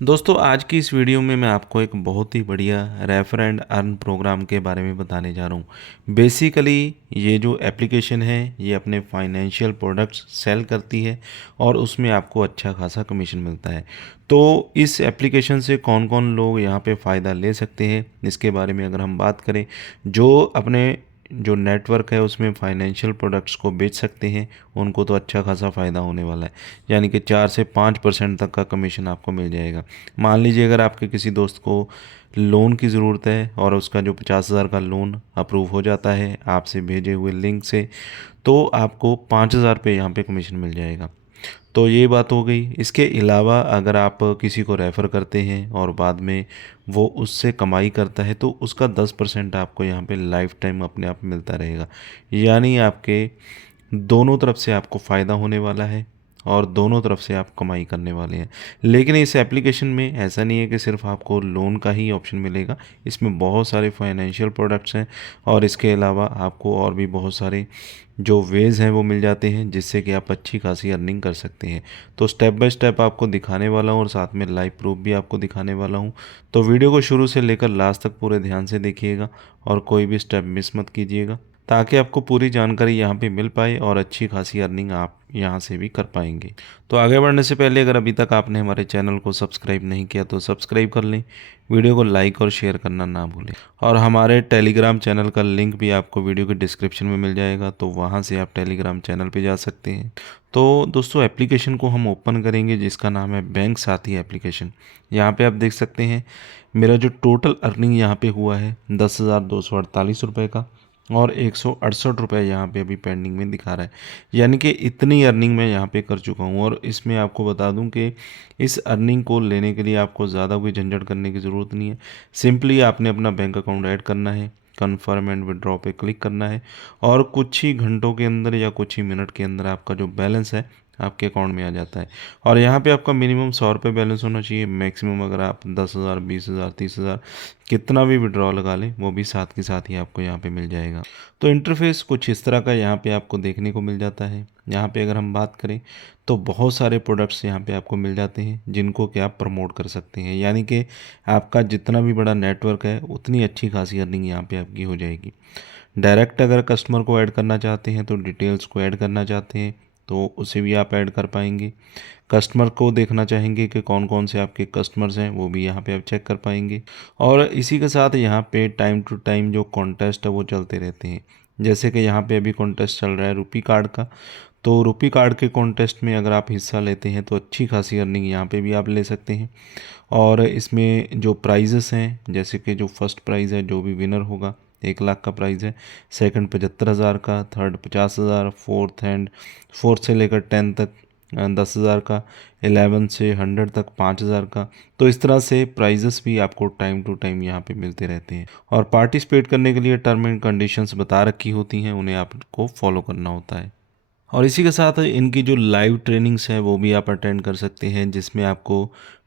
दोस्तों आज की इस वीडियो में मैं आपको एक बहुत ही बढ़िया रेफर एंड अर्न प्रोग्राम के बारे में बताने जा रहा हूँ। बेसिकली ये जो एप्लीकेशन है ये अपने फाइनेंशियल प्रोडक्ट्स सेल करती है और उसमें आपको अच्छा खासा कमीशन मिलता है। तो इस एप्लीकेशन से कौन कौन लोग यहाँ पे फ़ायदा ले सकते हैं इसके बारे में अगर हम बात करें, जो अपने जो नेटवर्क है उसमें फाइनेंशियल प्रोडक्ट्स को बेच सकते हैं उनको तो अच्छा खासा फ़ायदा होने वाला है। यानी कि 4 से 5% तक का कमीशन आपको मिल जाएगा। मान लीजिए अगर आपके किसी दोस्त को लोन की ज़रूरत है और उसका जो 50,000 का लोन अप्रूव हो जाता है आपसे भेजे हुए लिंक से, तो आपको 5,000 पे यहाँ पे कमीशन मिल जाएगा। तो ये बात हो गई। इसके अलावा अगर आप किसी को रेफ़र करते हैं और बाद में वो उससे कमाई करता है तो उसका 10% आपको यहाँ पे लाइफ टाइम अपने आप मिलता रहेगा। यानी आपके दोनों तरफ से आपको फ़ायदा होने वाला है और दोनों तरफ से आप कमाई करने वाले हैं। लेकिन इस एप्लीकेशन में ऐसा नहीं है कि सिर्फ आपको लोन का ही ऑप्शन मिलेगा, इसमें बहुत सारे फाइनेंशियल प्रोडक्ट्स हैं और इसके अलावा आपको और भी बहुत सारे जो वेज़ हैं वो मिल जाते हैं जिससे कि आप अच्छी खासी अर्निंग कर सकते हैं। तो स्टेप बाय स्टेप आपको दिखाने वाला हूँ और साथ में लाइव प्रूफ भी आपको दिखाने वाला हूँ। तो वीडियो को शुरू से लेकर लास्ट तक पूरे ध्यान से देखिएगा और कोई भी स्टेप मिस मत कीजिएगा, ताकि आपको पूरी जानकारी यहाँ पे मिल पाए और अच्छी खासी अर्निंग आप यहाँ से भी कर पाएंगे। तो आगे बढ़ने से पहले अगर अभी तक आपने हमारे चैनल को सब्सक्राइब नहीं किया तो सब्सक्राइब कर लें, वीडियो को लाइक और शेयर करना ना भूलें। और हमारे टेलीग्राम चैनल का लिंक भी आपको वीडियो के डिस्क्रिप्शन में मिल जाएगा, तो वहाँ से आप टेलीग्राम चैनल पे जा सकते हैं। तो दोस्तों एप्लीकेशन को हम ओपन करेंगे जिसका नाम है बैंक साथी एप्लीकेशन। यहाँ पे आप देख सकते हैं मेरा जो टोटल अर्निंग यहाँ पे हुआ है 10,248 रुपये का और 168 रुपये यहाँ पे अभी पेंडिंग में दिखा रहा है। यानी कि इतनी अर्निंग मैं यहाँ पे कर चुका हूँ। और इसमें आपको बता दूँ कि इस अर्निंग को लेने के लिए आपको ज़्यादा कोई झंझट करने की ज़रूरत नहीं है। सिंपली आपने अपना बैंक अकाउंट ऐड करना है, कन्फर्म एंड विड्रॉ पे क्लिक करना है और कुछ ही घंटों के अंदर या कुछ ही मिनट के अंदर आपका जो बैलेंस है आपके अकाउंट में आ जाता है। और यहाँ पे आपका मिनिमम 100 रुपये बैलेंस होना चाहिए। मैक्सिमम अगर आप 10,000, 20,000, 30,000 कितना भी विड्रॉ लगा लें वो भी साथ के साथ ही आपको यहाँ पे मिल जाएगा। तो इंटरफेस कुछ इस तरह का यहाँ पे आपको देखने को मिल जाता है। यहाँ पे अगर हम बात करें तो बहुत सारे प्रोडक्ट्स यहाँ पे आपको मिल जाते हैं जिनको कि आप प्रमोट कर सकते हैं। यानी कि आपका जितना भी बड़ा नेटवर्क है उतनी अच्छी खासी अर्निंग यहाँ पे आपकी हो जाएगी। डायरेक्ट अगर कस्टमर को ऐड करना चाहते हैं तो डिटेल्स को ऐड करना चाहते हैं तो उसे भी आप ऐड कर पाएंगे। कस्टमर को देखना चाहेंगे कि कौन कौन से आपके कस्टमर्स हैं वो भी यहाँ पे आप चेक कर पाएंगे। और इसी के साथ यहाँ पे टाइम टू टाइम जो कॉन्टेस्ट है वो चलते रहते हैं। जैसे कि यहाँ पे अभी कॉन्टेस्ट चल रहा है रुपी कार्ड का। तो रुपी कार्ड के कॉन्टेस्ट में अगर आप हिस्सा लेते हैं तो अच्छी खासी अर्निंग यहाँ पे भी आप ले सकते हैं। और इसमें जो प्राइजेस हैं, जैसे कि जो फर्स्ट प्राइज़ है जो भी विनर होगा 1 लाख का प्राइज़ है, सेकंड 75,000 का, थर्ड 50,000, फोर्थ से लेकर 10 तक 10,000 का, 11 से 100 तक 5,000 का। तो इस तरह से प्राइजेस भी आपको टाइम टू टाइम यहाँ पे मिलते रहते हैं। और पार्टिसिपेट करने के लिए टर्म एंड कंडीशंस बता रखी होती हैं, उन्हें आपको फॉलो करना होता है। और इसी के साथ इनकी जो लाइव ट्रेनिंग्स हैं वो भी आप अटेंड कर सकते हैं, जिसमें आपको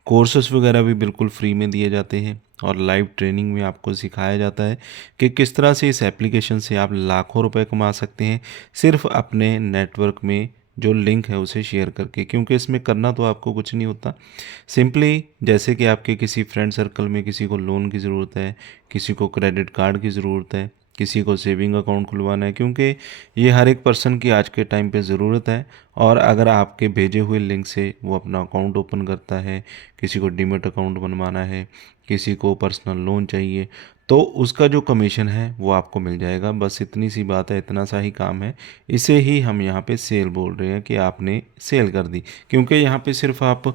कोर्सेस वगैरह भी बिल्कुल फ्री में दिए जाते हैं। और लाइव ट्रेनिंग में आपको सिखाया जाता है कि किस तरह से इस एप्लीकेशन से आप लाखों रुपए कमा सकते हैं, सिर्फ अपने नेटवर्क में जो लिंक है उसे शेयर करके। क्योंकि इसमें करना तो आपको कुछ नहीं होता, सिंपली जैसे कि आपके किसी फ्रेंड सर्कल में किसी को लोन की ज़रूरत है, किसी को क्रेडिट कार्ड की ज़रूरत है, किसी को सेविंग अकाउंट खुलवाना है, क्योंकि ये हर एक पर्सन की आज के टाइम पे ज़रूरत है। और अगर आपके भेजे हुए लिंक से वो अपना अकाउंट ओपन करता है, किसी को डीमैट अकाउंट बनवाना है, किसी को पर्सनल लोन चाहिए, तो उसका जो कमीशन है वो आपको मिल जाएगा। बस इतनी सी बात है, इतना सा ही काम है। इसे ही हम यहाँ पे सेल बोल रहे हैं कि आपने सेल कर दी। क्योंकि यहाँ पे सिर्फ आप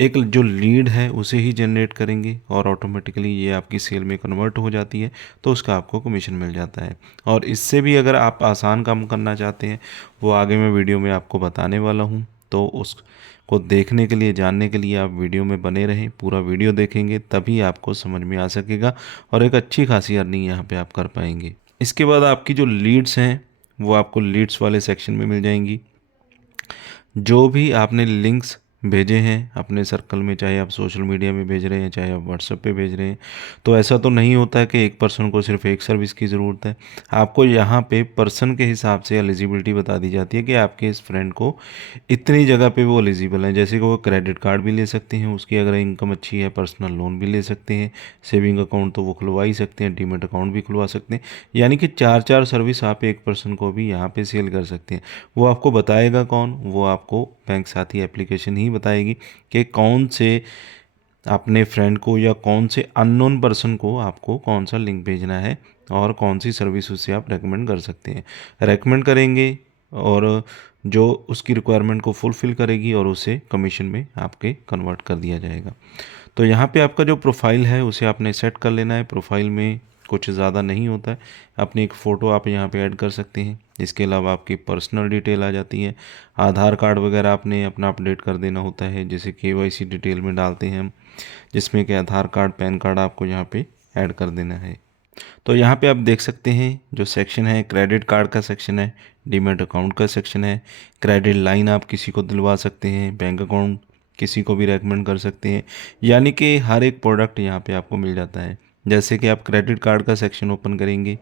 एक जो लीड है उसे ही जनरेट करेंगे और ऑटोमेटिकली ये आपकी सेल में कन्वर्ट हो जाती है, तो उसका आपको कमीशन मिल जाता है। और इससे भी अगर आप आसान काम करना चाहते हैं वो आगे मैं वीडियो में आपको बताने वाला हूँ। तो उसको देखने के लिए, जानने के लिए आप वीडियो में बने रहें। पूरा वीडियो देखेंगे तभी आपको समझ में आ सकेगा और एक अच्छी खासी अर्निंग यहाँ पे आप कर पाएंगे। इसके बाद आपकी जो लीड्स हैं वो आपको लीड्स वाले सेक्शन में मिल जाएंगी। जो भी आपने लिंक्स भेजे हैं अपने सर्कल में, चाहे आप सोशल मीडिया में भेज रहे हैं, चाहे आप व्हाट्सएप पे भेज रहे हैं, तो ऐसा तो नहीं होता है कि एक पर्सन को सिर्फ एक सर्विस की ज़रूरत है। आपको यहाँ पे पर्सन के हिसाब से एलिजिबिलिटी बता दी जाती है कि आपके इस फ्रेंड को इतनी जगह पे वो एलिजिबल है। जैसे कि वो क्रेडिट कार्ड भी ले सकते हैं, उसकी अगर इनकम अच्छी है, पर्सनल लोन भी ले सकते हैं, सेविंग अकाउंट तो वो खुलवा ही सकते हैं, डीमेट अकाउंट भी खुलवा सकते हैं। यानी कि चार चार सर्विस आप एक पर्सन को भी यहाँ पे सेल कर सकते हैं। वो आपको बताएगा कौन? वो आपको बैंक साथी एप्लीकेशन ही बताएगी कि कौन से अपने फ्रेंड को या कौन से अननोन पर्सन को आपको कौन सा लिंक भेजना है और कौन सी सर्विस उससे आप रेकमेंड कर सकते हैं। रेकमेंड करेंगे और जो उसकी रिक्वायरमेंट को फुलफ़िल करेगी और उसे कमीशन में आपके कन्वर्ट कर दिया जाएगा। तो यहाँ पे आपका जो प्रोफाइल है उसे आपने सेट कर लेना है। प्रोफाइल में कुछ ज़्यादा नहीं होता है, अपनी एक फ़ोटो आप यहाँ पे ऐड कर सकते हैं। इसके अलावा आपकी पर्सनल डिटेल आ जाती है, आधार कार्ड वगैरह आपने अपना अपडेट कर देना होता है, जैसे केवाईसी डिटेल में डालते हैं हम, जिसमें कि आधार कार्ड, पैन कार्ड आपको यहाँ पे ऐड कर देना है। तो यहाँ पे आप देख सकते हैं जो सेक्शन है, क्रेडिट कार्ड का सेक्शन है, डीमैट अकाउंट का सेक्शन है, क्रेडिट लाइन आप किसी को दिलवा सकते हैं, बैंक अकाउंट किसी को भी रेकमेंड कर सकते हैं। यानी कि हर एक प्रोडक्ट यहाँ पे आपको मिल जाता है। जैसे कि आप क्रेडिट कार्ड का सेक्शन ओपन करेंगे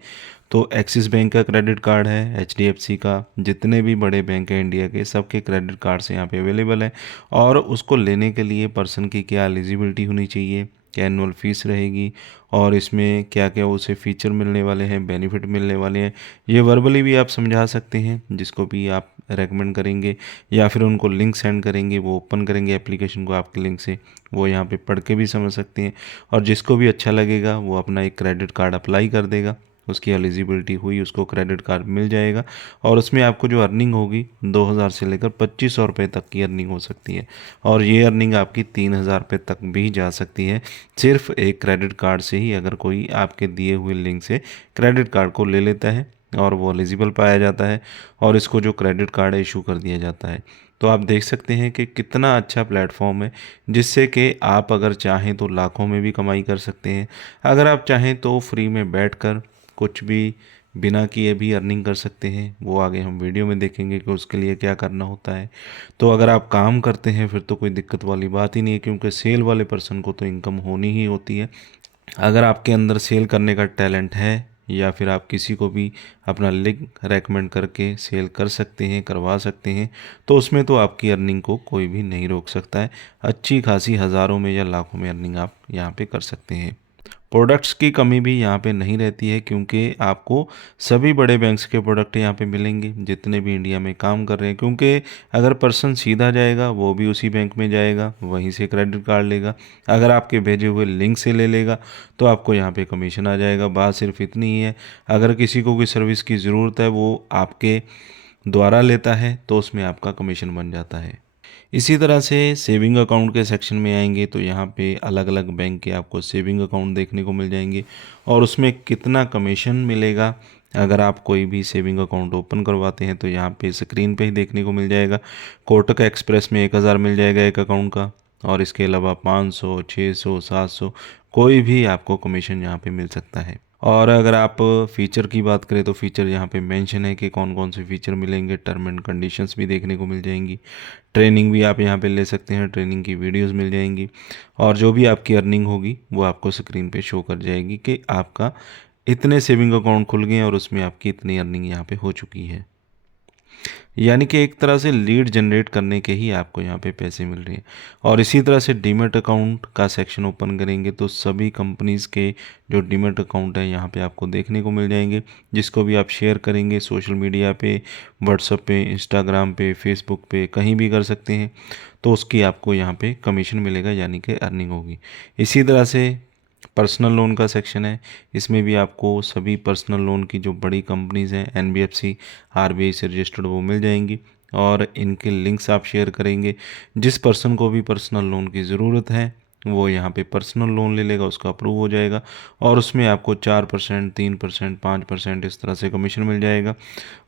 तो एक्सिस बैंक का क्रेडिट कार्ड है, एचडीएफसी का, जितने भी बड़े बैंक हैं इंडिया के, सबके क्रेडिट कार्ड्स यहाँ पे अवेलेबल है। और उसको लेने के लिए पर्सन की क्या एलिजिबिलिटी होनी चाहिए, क्या एनुअल फीस रहेगी और इसमें क्या क्या उसे फ़ीचर मिलने वाले हैं, बेनिफिट मिलने वाले हैं, ये वर्बली भी आप समझा सकते हैं जिसको भी आप रेकमेंड करेंगे, या फिर उनको लिंक सेंड करेंगे, वो ओपन करेंगे एप्लीकेशन को आपके लिंक से, वो यहाँ पे पढ़ के भी समझ सकते हैं। और जिसको भी अच्छा लगेगा वो अपना एक क्रेडिट कार्ड अप्लाई कर देगा, उसकी एलिजिबिलिटी हुई, उसको क्रेडिट कार्ड मिल जाएगा और उसमें आपको जो अर्निंग होगी 2000 से लेकर 2500 रुपये तक की अर्निंग हो सकती है। और ये अर्निंग आपकी 3000 रुपये तक भी जा सकती है, सिर्फ एक क्रेडिट कार्ड से ही। अगर कोई आपके दिए हुए लिंक से क्रेडिट कार्ड को ले लेता है और वो एलिजिबल पाया जाता है और इसको जो क्रेडिट कार्ड है इशू कर दिया जाता है। तो आप देख सकते हैं कि कितना अच्छा प्लेटफॉर्म है, जिससे कि आप अगर चाहें तो लाखों में भी कमाई कर सकते हैं। अगर आप चाहें तो फ्री में बैठकर कुछ भी बिना किए भी अर्निंग कर सकते हैं। वो आगे हम वीडियो में देखेंगे कि उसके लिए क्या करना होता है। तो अगर आप काम करते हैं फिर तो कोई दिक्कत वाली बात ही नहीं है, क्योंकि सेल वाले पर्सन को तो इनकम होनी ही होती है। अगर आपके अंदर सेल करने का टैलेंट है या फिर आप किसी को भी अपना लिंक रेकमेंड करके सेल कर सकते हैं, करवा सकते हैं, तो उसमें तो आपकी अर्निंग को कोई भी नहीं रोक सकता है। अच्छी खासी हज़ारों में या लाखों में अर्निंग आप यहाँ पे कर सकते हैं। प्रोडक्ट्स की कमी भी यहाँ पे नहीं रहती है, क्योंकि आपको सभी बड़े बैंक्स के प्रोडक्ट यहाँ पे मिलेंगे जितने भी इंडिया में काम कर रहे हैं। क्योंकि अगर पर्सन सीधा जाएगा वो भी उसी बैंक में जाएगा, वहीं से क्रेडिट कार्ड लेगा। अगर आपके भेजे हुए लिंक से ले लेगा तो आपको यहाँ पे कमीशन आ जाएगा। बात सिर्फ इतनी ही है। अगर किसी को कोई सर्विस की ज़रूरत है वो आपके द्वारा लेता है तो उसमें आपका कमीशन बन जाता है। इसी तरह से सेविंग अकाउंट के सेक्शन में आएंगे तो यहाँ पे अलग अलग बैंक के आपको सेविंग अकाउंट देखने को मिल जाएंगे और उसमें कितना कमीशन मिलेगा अगर आप कोई भी सेविंग अकाउंट ओपन करवाते हैं तो यहाँ पे स्क्रीन पे ही देखने को मिल जाएगा। कोटक एक्सप्रेस में 1000 मिल जाएगा एक अकाउंट का, और इसके अलावा 500, 600, 700 कोई भी आपको कमीशन यहाँ पे मिल सकता है। और अगर आप फ़ीचर की बात करें तो फ़ीचर यहाँ पे मेंशन है कि कौन कौन से फ़ीचर मिलेंगे। टर्म एंड कंडीशंस भी देखने को मिल जाएंगी। ट्रेनिंग भी आप यहाँ पे ले सकते हैं, ट्रेनिंग की वीडियोस मिल जाएंगी। और जो भी आपकी अर्निंग होगी वो आपको स्क्रीन पे शो कर जाएगी कि आपका इतने सेविंग अकाउंट खुल गए हैं और उसमें आपकी इतनी अर्निंग यहाँ पे हो चुकी है। यानी कि एक तरह से लीड जनरेट करने के ही आपको यहाँ पे पैसे मिल रहे हैं। और इसी तरह से डीमैट अकाउंट का सेक्शन ओपन करेंगे तो सभी कंपनीज़ के जो डीमैट अकाउंट है यहाँ पे आपको देखने को मिल जाएंगे, जिसको भी आप शेयर करेंगे सोशल मीडिया पे, व्हाट्सएप पे, इंस्टाग्राम पे, फेसबुक पे, कहीं भी कर सकते हैं, तो उसकी आपको यहाँ पे कमीशन मिलेगा, यानी कि अर्निंग होगी। इसी तरह से पर्सनल लोन का सेक्शन है, इसमें भी आपको सभी पर्सनल लोन की जो बड़ी कंपनीज़ हैं एनबीएफसी, आरबीआई से रजिस्टर्ड, वो मिल जाएंगी और इनके लिंक्स आप शेयर करेंगे। जिस पर्सन को भी पर्सनल लोन की ज़रूरत है वो यहाँ पे पर्सनल लोन ले लेगा, उसका अप्रूव हो जाएगा और उसमें आपको 4%, 3%, 5% इस तरह से कमीशन मिल जाएगा।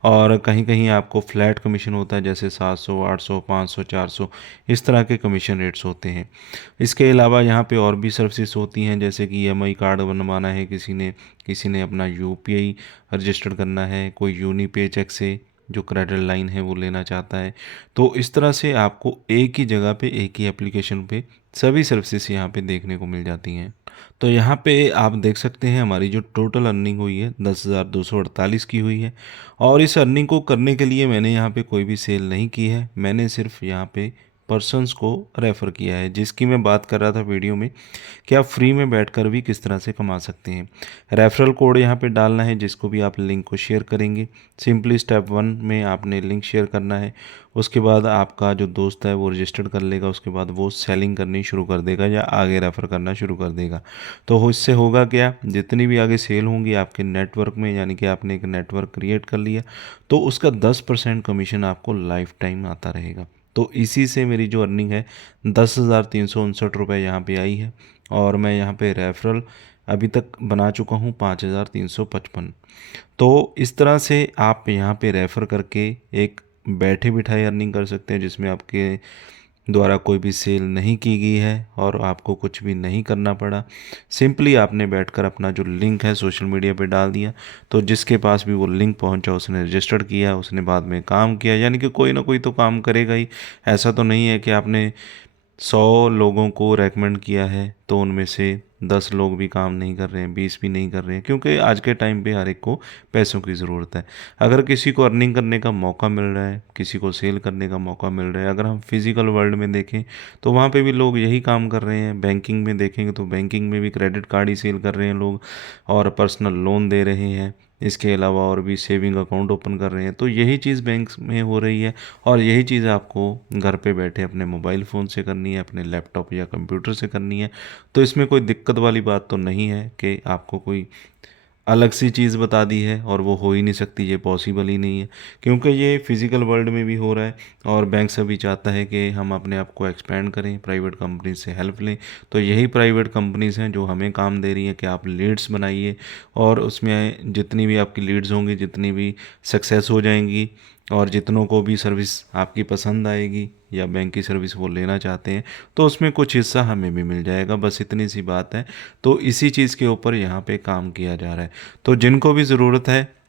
और कहीं कहीं आपको फ्लैट कमीशन होता है, जैसे 700, 800, 500, 400 इस तरह के कमीशन रेट्स होते हैं। इसके अलावा यहाँ पे और भी सर्विसेज होती हैं, जैसे कि ईएमआई कार्ड बनवाना है किसी ने अपना यूपीआई रजिस्टर करना है, कोई यूनी पे चेक से जो क्रेडिट लाइन है वो लेना चाहता है। तो इस तरह से आपको एक ही जगह पे, एक ही एप्लीकेशन पे सभी सर्विसेज यहाँ पे देखने को मिल जाती हैं। तो यहाँ पे आप देख सकते हैं हमारी जो टोटल अर्निंग हुई है 10,248 की हुई है। और इस अर्निंग को करने के लिए मैंने यहाँ पे कोई भी सेल नहीं की है, मैंने सिर्फ यहाँ पे पर्सन्स को रेफ़र किया है, जिसकी मैं बात कर रहा था वीडियो में कि आप फ्री में बैठकर भी किस तरह से कमा सकते हैं। रेफरल कोड यहाँ पे डालना है, जिसको भी आप लिंक को शेयर करेंगे। सिंपली स्टेप 1 में आपने लिंक शेयर करना है, उसके बाद आपका जो दोस्त है वो रजिस्टर्ड कर लेगा, उसके बाद वो सेलिंग करनी शुरू कर देगा या आगे रेफ़र करना शुरू कर देगा। तो इससे होगा क्या, जितनी भी आगे सेल होंगी आपके नेटवर्क में, यानी कि आपने एक नेटवर्क क्रिएट कर लिया, तो उसका 10% कमीशन आपको लाइफ टाइम आता रहेगा। तो इसी से मेरी जो अर्निंग है 10,359 रुपये यहाँ पे आई है। और मैं यहाँ पे रेफरल अभी तक बना चुका हूँ 5,355। तो इस तरह से आप यहाँ पे रेफ़र करके एक बैठे बिठाए अर्निंग कर सकते हैं, जिसमें आपके द्वारा कोई भी सेल नहीं की गई है और आपको कुछ भी नहीं करना पड़ा। सिंपली आपने बैठकर अपना जो लिंक है सोशल मीडिया पे डाल दिया, तो जिसके पास भी वो लिंक पहुंचा उसने रजिस्टर्ड किया, उसने बाद में काम किया, यानी कि कोई ना कोई तो काम करेगा ही। ऐसा तो नहीं है कि आपने 100 लोगों को रेकमेंड किया है तो उनमें से 10 लोग भी काम नहीं कर रहे हैं, 20 भी नहीं कर रहे हैं, क्योंकि आज के टाइम पे हर एक को पैसों की ज़रूरत है। अगर किसी को अर्निंग करने का मौका मिल रहा है, किसी को सेल करने का मौका मिल रहा है, अगर हम फिज़िकल वर्ल्ड में देखें तो वहाँ पे भी लोग यही काम कर रहे हैं। बैंकिंग में देखेंगे तो बैंकिंग में भी क्रेडिट कार्ड ही सेल कर रहे हैं लोग, और पर्सनल लोन दे रहे हैं। इसके अलावा और भी सेविंग अकाउंट ओपन कर रहे हैं। तो यही चीज़ बैंक में हो रही है, और यही चीज़ आपको घर पे बैठे अपने मोबाइल फ़ोन से करनी है, अपने लैपटॉप या कंप्यूटर से करनी है। तो इसमें कोई दिक्कत वाली बात तो नहीं है कि आपको कोई अलग सी चीज़ बता दी है और वो हो ही नहीं सकती, ये पॉसिबल ही नहीं है, क्योंकि ये फिज़िकल वर्ल्ड में भी हो रहा है। और बैंक सभी चाहता है कि हम अपने आप को एक्सपेंड करें, प्राइवेट कंपनी से हेल्प लें। तो यही प्राइवेट कंपनीज़ हैं जो हमें काम दे रही हैं कि आप लीड्स बनाइए, और उसमें जितनी भी आपकी लीड्स होंगी, जितनी भी सक्सेस हो जाएंगी, और जितनों को भी सर्विस आपकी पसंद आएगी या बैंक की सर्विस वो लेना चाहते हैं, तो उसमें कुछ हिस्सा हमें भी मिल जाएगा। बस इतनी सी बात है। तो इसी चीज़ के ऊपर यहाँ पे काम किया जा रहा है। तो जिनको भी ज़रूरत है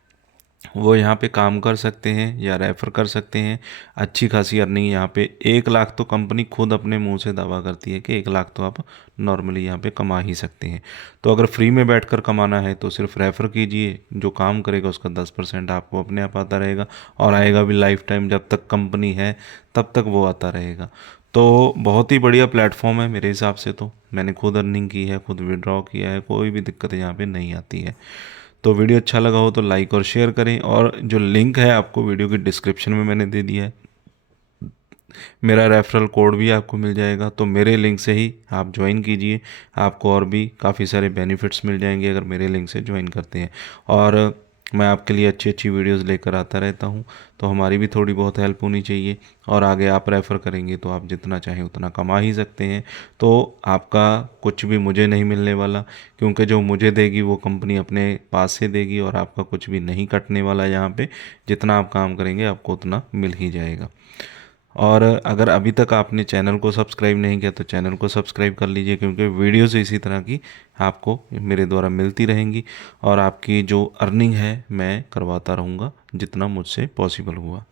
वो यहाँ पे काम कर सकते हैं या रेफ़र कर सकते हैं। अच्छी खासी अर्निंग यहाँ पे 1 लाख तो कंपनी खुद अपने मुंह से दावा करती है कि 1 लाख तो आप नॉर्मली यहाँ पे कमा ही सकते हैं। तो अगर फ्री में बैठकर कमाना है तो सिर्फ रेफ़र कीजिए, जो काम करेगा उसका 10% आपको अपने आप आता रहेगा, और आएगा भी लाइफ टाइम। जब तक कंपनी है तब तक वो आता रहेगा। तो बहुत ही बढ़िया प्लेटफॉर्म है मेरे हिसाब से। तो मैंने खुद अर्निंग की है, खुद विड्रॉ किया है, कोई भी दिक्कत यहाँ पे नहीं आती है। तो वीडियो अच्छा लगा हो तो लाइक और शेयर करें, और जो लिंक है आपको वीडियो की डिस्क्रिप्शन में मैंने दे दिया है। मेरा रेफरल कोड भी आपको मिल जाएगा, तो मेरे लिंक से ही आप ज्वाइन कीजिए। आपको और भी काफ़ी सारे बेनिफिट्स मिल जाएंगे अगर मेरे लिंक से ज्वाइन करते हैं। और मैं आपके लिए अच्छी अच्छी वीडियोस लेकर आता रहता हूं, तो हमारी भी थोड़ी बहुत हेल्प होनी चाहिए। और आगे आप रेफ़र करेंगे तो आप जितना चाहें उतना कमा ही सकते हैं। तो आपका कुछ भी मुझे नहीं मिलने वाला, क्योंकि जो मुझे देगी वो कंपनी अपने पास से देगी, और आपका कुछ भी नहीं कटने वाला यहाँ पे। जितना आप काम करेंगे आपको उतना मिल ही जाएगा। और अगर अभी तक आपने चैनल को सब्सक्राइब नहीं किया तो चैनल को सब्सक्राइब कर लीजिए, क्योंकि वीडियोस इसी तरह की आपको मेरे द्वारा मिलती रहेंगी, और आपकी जो अर्निंग है मैं करवाता रहूँगा जितना मुझसे पॉसिबल हुआ।